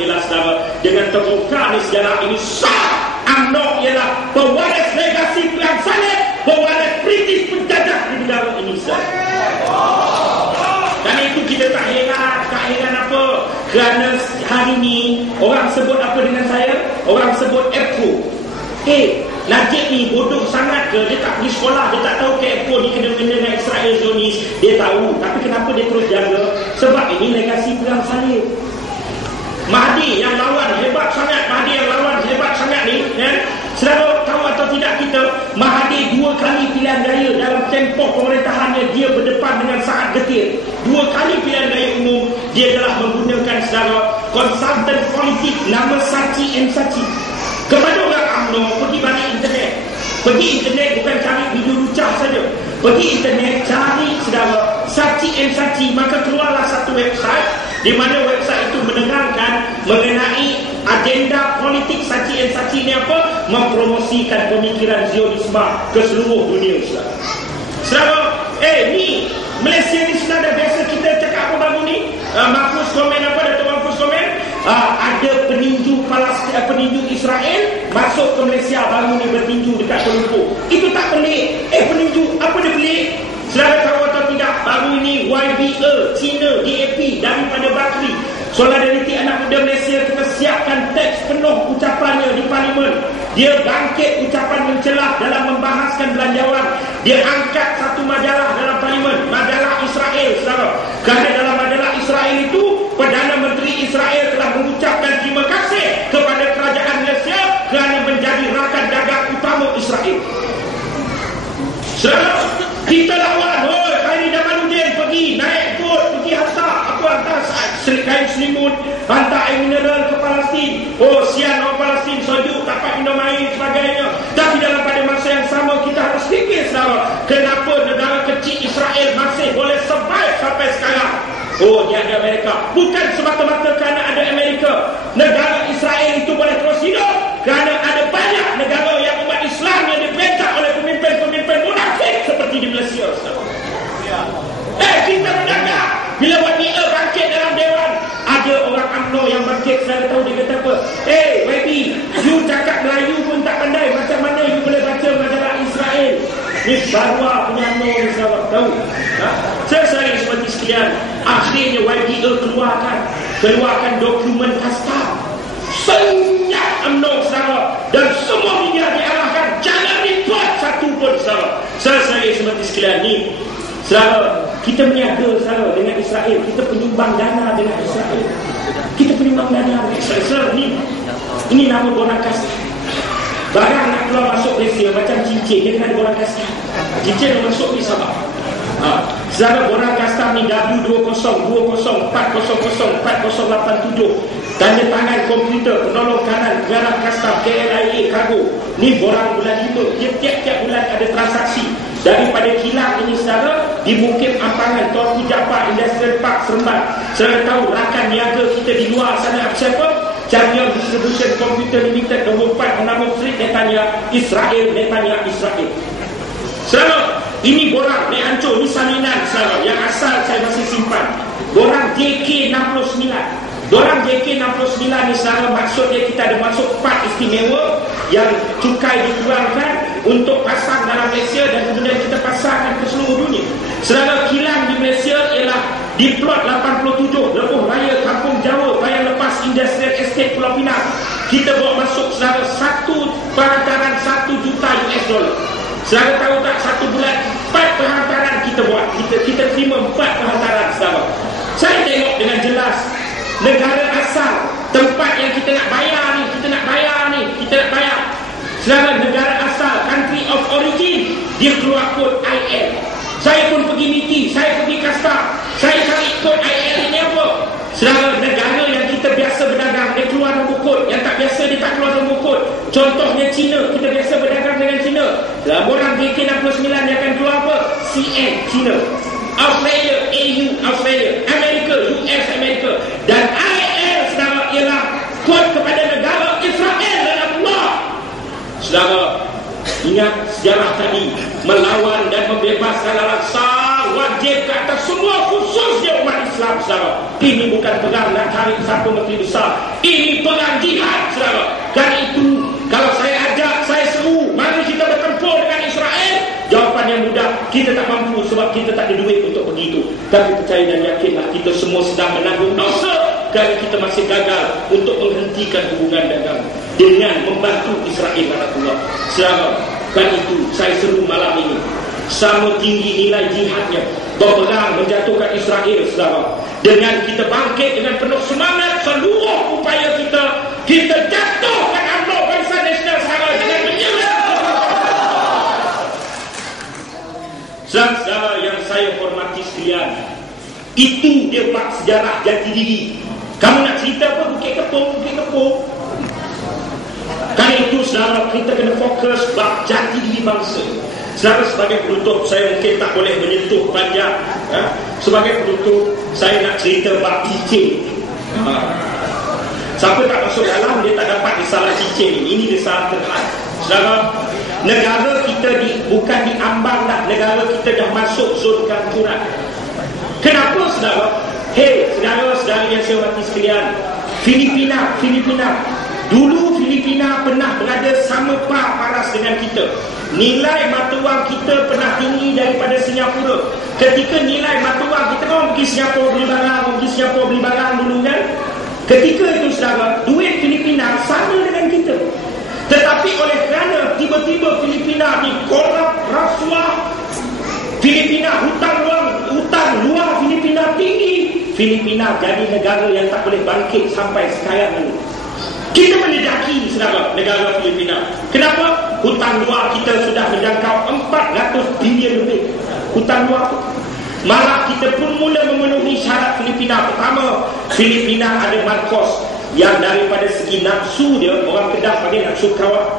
ialah saudara, dengan terbuka ni sejarah ini sah UMNO ialah pewaris legasi Perang Salib, pewaris British penjajah di negara ini saudara. Dan itu kita tak heran apa, kerana hari ini orang sebut apa dengan saya? Orang sebut EPCO. Najib ni bodoh sangat ke? Dia tak pergi sekolah, dia tak tahu ke EPCO ni kena-kena dengan Israel Zionis. Dia tahu, tapi kenapa dia terus jaga? Sebab ini legasi Perang Salib. Mahdi yang lawan hebat sangat, Mahdi yang lawan hebat sangat ni, saudara tahu atau tidak kita, Mahdi 2 kali pilihan raya dalam tempoh pemerintahannya, dia berdepan dengan sangat getir. 2 kali pilihan raya umum dia telah menggunakan saudara konsultan politik nama Sachi M. Sachi. Kepada orang UMNO, pergi balik internet. Pergi internet bukan cari video lucah saja. Pergi internet cari saudara Sachi M. Sachi, maka keluarlah satu website di mana website itu menerangkan mengenai agenda politik Sachi M. Sachi ni apa? Mempromosikan pemikiran Zionisme ke seluruh dunia saudara. Saudara, ni Malaysia ni sudah dah biasa kita cakap apa baru ni? Mahfuz komen apa? Datuk Mahfuz komen? Ada peninju Palestin, peninju Israel masuk ke Malaysia baru ni bertinju dekat Kuala Lumpur. Itu tak pelik. Peninju apa dia pelik? Saudara tahu atau tidak, baru ini YBA China DAP daripada Bakri, Solidariti Anak Muda Malaysia, kita siapkan teks penuh ucapannya di Parlimen. Dia bangkit ucapan mencelah dalam membahaskan belanjawan. Dia angkat satu majalah dalam Parlimen, majalah Israel saudara. Kerana dalam majalah Israel itu Perdana Menteri Israel telah mengucapkan terima kasih kepada kerajaan Malaysia kerana menjadi rakan dagang utama Israel. Saudara, kita lawan. Khairi Jamaluddin pergi naik bot, pergi hantar kain selimut, hantar air mineral ke Palestin. Sian orang Palestin, sejuk, dapat minum air sebagainya. Tapi dalam pada masa yang sama kita harus fikir saudara, kenapa negara kecil Israel masih boleh survive sampai sekarang? Dia ada Amerika. Bukan semata-mata kerana ada Amerika. Negara Israel itu boleh terus hidup kerana ada banyak negara yang umat Islam yang diperintah oleh pemimpin-pemimpin munafik seperti di Malaysia. Kita mendengar bila YBA bangkit dalam Dewan, ada orang UMNO yang bangkit. Saya tahu dia kata apa? YB, you cakap Melayu pun tak pandai, macam mana you boleh baca majalah Israel? Ni barwa punya UMNO ni sahabat, tahu? Saya seperti sekalian, akhirnya YBA keluarkan dokumen kastam. Senyap UMNO sahabat, dan semua media diarahkan jangan report satu pun sahabat. Saya seperti sekalian ni saudara, kita berniaga saudara dengan Israel, kita penyumbang dana dengan Israel. Kita penyumbang dana dengan Israel. Saudara, ini nama borang kasta. Barang nak keluar masuk Malaysia macam cincin, dia kena ada borang kasta. Cincin nak masuk ni Sabah. Saudara, borang kasta ni W2020404087, tanda tangan komputer, penolong kanan garap kasta KLIA Cargo. Ni borang bulan 5. Dia tiap-tiap bulan ada transaksi. Daripada kilang ini saudara, di Bukit Ampangan, Tuan Jafar Industrial Park Seremban. Saya tahu rakan niaga kita di luar sana siapa? Champion Distribution Computer Limited, nombor 4 Menama Street, Netanya Israel. Saudara, ini borang ni hancur, ni salinan saudara yang asal saya masih simpan. Borang JK69. Borang JK69 ni saudara, maksudnya kita ada masuk part istimewa yang cukai dikurangkan untuk pasang dalam Malaysia dan kemudian kita pasangkan ke seluruh dunia. Saudara, kilang di Malaysia ialah di plot 87 Lebuh Raya Kampung Jawa, Bayan Lepas Industrial Estate Pulau Pinang. Kita bawa masuk saudara satu perantaran $1 juta. Saudara tahu tak, satu bulan 4 perantaran kita buat. Kita terima 4 perantaran saudara. Saya tengok dengan jelas negara asal, tempat yang kita nak bayar ni, saudara, negara asal, country of origin, dia keluar kod IL. Saya pun pergi MITI, saya pergi kasta, saya cari kod IL ini apa? Saudara, negara yang kita biasa berdagang, dia keluar nombor kod. Yang tak biasa, dia tak keluar nombor kod. Contohnya China, kita biasa berdagang dengan China. Orang JK69 dia akan keluar apa? CN, China. Australia, AU, Australia. Amerika, US, Amerika. Dan IL, saudara, ialah kod kepada negara Israel dan Allah. Saudara, ingat sejarah tadi, melawan dan membebaskan Al-Aqsa wajib ke atas semua, khususnya umat Islam. Islam, saudara. Ini bukan perang nak cari siapa menteri besar. Ini perang jihad, saudara. Kan itu, kalau saya ajak, saya seru, mari kita bertempur dengan Israel, jawapan yang mudah, kita tak mampu sebab kita tak ada duit untuk begitu. Tapi percaya dan yakinlah, kita semua sedang menanggung dosa kerana kita masih gagal untuk menghentikan hubungan dagang dengan membantu Israel. Saudara, kan itu saya seru malam ini. Sama tinggi nilai jihadnya berperang menjatuhkan Israel, saudara. Dengan kita bangkit dengan penuh semangat, seluruh upaya kita jatuhkan UMNO Barisan Nasional Sahara dengan menyerah. Saudara yang saya hormati sekalian, itu dia bab sejarah jati diri. Kamu nak cerita apa? Bukit Kepong. Kan itu, saudara, kita kena fokus bab jati diri bangsa. Saudara, sebagai penutup, saya mungkin tak boleh menyentuh panjang. Sebagai penutup, saya nak cerita bab cicing. Siapa tak masuk dalam, dia tak dapat risalah cicing. Ini risalah terhad. Saudara, negara kita bukan diambang dah. Negara kita dah masuk zon kehancuran. Kenapa, saudara? Hei, saudara-saudara yang saya hormati sekalian, Filipina. Dulu Filipina pernah berada sama paras dengan kita. Nilai mata wang kita pernah tinggi daripada Singapura. Ketika nilai mata wang kita, orang pergi Singapura beli barang dulu kan. Ketika itu, saudara, duit Filipina sama dengan kita. Tetapi oleh kerana tiba-tiba Filipina ni korup, rasuah, Filipina hutang luar Filipina tinggi, Filipina jadi negara yang tak boleh bangkit sampai sekarang ini. Kita mendedaki, saudara, negara Filipina. Kenapa? Hutang luar kita sudah menjangkau 400 bilion lebih. Hutang luar. Malah kita pun mula memenuhi syarat Filipina. Pertama, Filipina ada Marcos yang daripada segi nafsu dia, orang Kedah panggil nafsu kawat.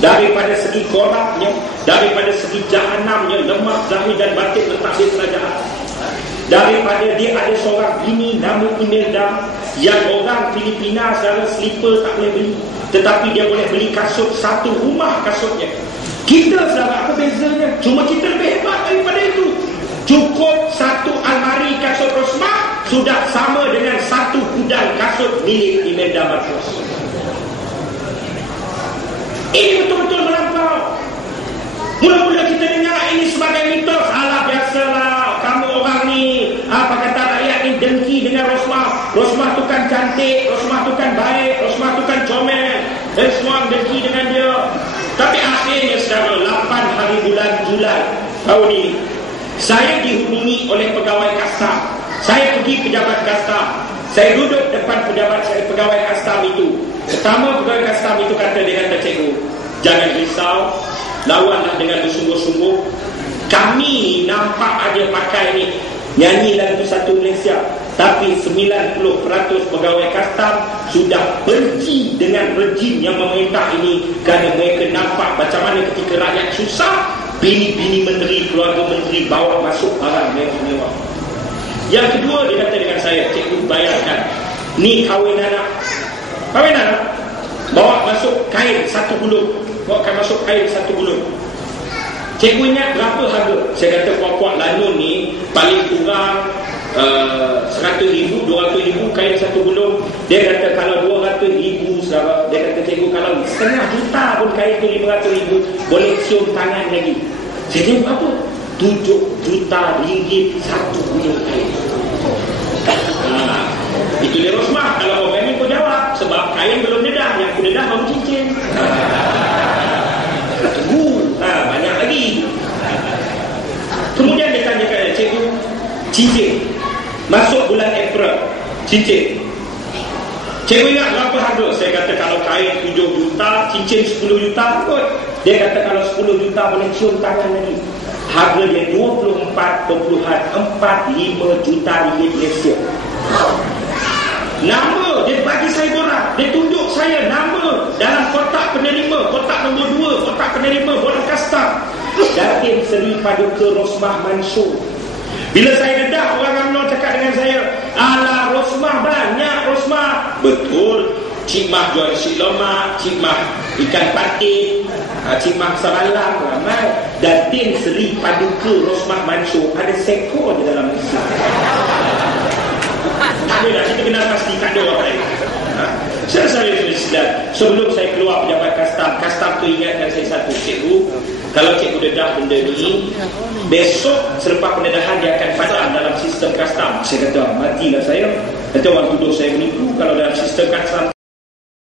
Daripada segi korupnya, daripada segi jahanamnya, lemak, zahir dan batin mentadbir kerajaan. Daripada dia ada seorang bini nama Imelda yang orang Filipina secara slipper tak boleh beli, tetapi dia boleh beli kasut, satu rumah kasutnya. Kita, saudara, apa bezanya? Cuma kita lebih hebat daripada itu. Cukup satu almari kasut Rosmah sudah sama dengan satu gudang kasut milik Imelda Marcos. Ini betul-betul melampau. Mula-mula kita dengar ini sebagai mitos. Alah, biasalah, kamu orang ni, apa kata rakyat ni dengki dengan Rosmah. Rosmah tu kan cantik, Rosmah tu kan baik, Rosmah tu kan comel, dan semua dengki dengan dia. Tapi akhirnya, saudara, 8 hari bulan Julai tahun ini, saya dihubungi oleh pegawai kastam. Saya pergi pejabat kastam. Saya duduk depan pegawai kastam itu. Pertama, pegawai kastam itu dia kata, cikgu, jangan risau, lawanlah dengan bersungguh-sungguh. Kami nampak aja pakai ni nyanyi lagu Satu Malaysia, tapi 90% pegawai kastam sudah benci dengan rejim yang memerintah ini kerana mereka nampak macam mana ketika rakyat susah, bini-bini menteri, keluarga menteri bawa masuk barang mewah-mewah. Yang kedua, dia kata dengan saya, cikgu, bayangkan, ni kahwin anak, bawa masuk kain 1 gulung, Cikgu ingat berapa harga? Saya kata puak-puak lanun ni paling kurang 100,000, 200,000 kain 1 gulung. Dia kata kalau 200,000, sahabat, dia kata, cikgu, kalau setengah juta pun kain tu 500,000, boleh cium tangan lagi. Jadi berapa? 7 juta ringgit 1 gulung kain. Itu dia Rosmah. Kalau orang ni kau jawab, sebab kain belum dedah, yang aku dedah baru cincin. Tunggu, banyak lagi. Kemudian dia tanya kat cikgu, cincin masuk bulan April, cincin, cikgu ingat berapa harga? Saya kata kalau kain 7 juta, cincin 10 juta kot. Dia kata kalau 10 juta boleh cium tangan lagi. Harga dia 24.45 juta ringgit Malaysia. Nama dia bagi saya borang, dia tunjuk saya nama dalam kotak penerima, kotak nombor 2, kotak penerima borang kastam, Datin Seri Paduka Rosmah Mansur. Bila saya dedah, orang UMNO cakap dengan saya, alah, Rosmah banyak, Rosmah. Betul, Cik Mah jual nasi lemak, Cik Mah ikan patin, Cik Mah saralang, ramai. Datin Seri Paduka Rosmah Mansur ada sekor di dalam Malaysia. Tak boleh lah, kita kena pastikan dia orang lain. Saya tulis sebelum saya keluar pejabat custom tu ingatkan saya satu, cikgu, kalau cikgu dedah benda ni, besok selepas pendedahan dia akan padam dalam sistem custom. Saya kata, matilah saya. Kata orang tuduh saya menipu. Kalau dalam sistem custom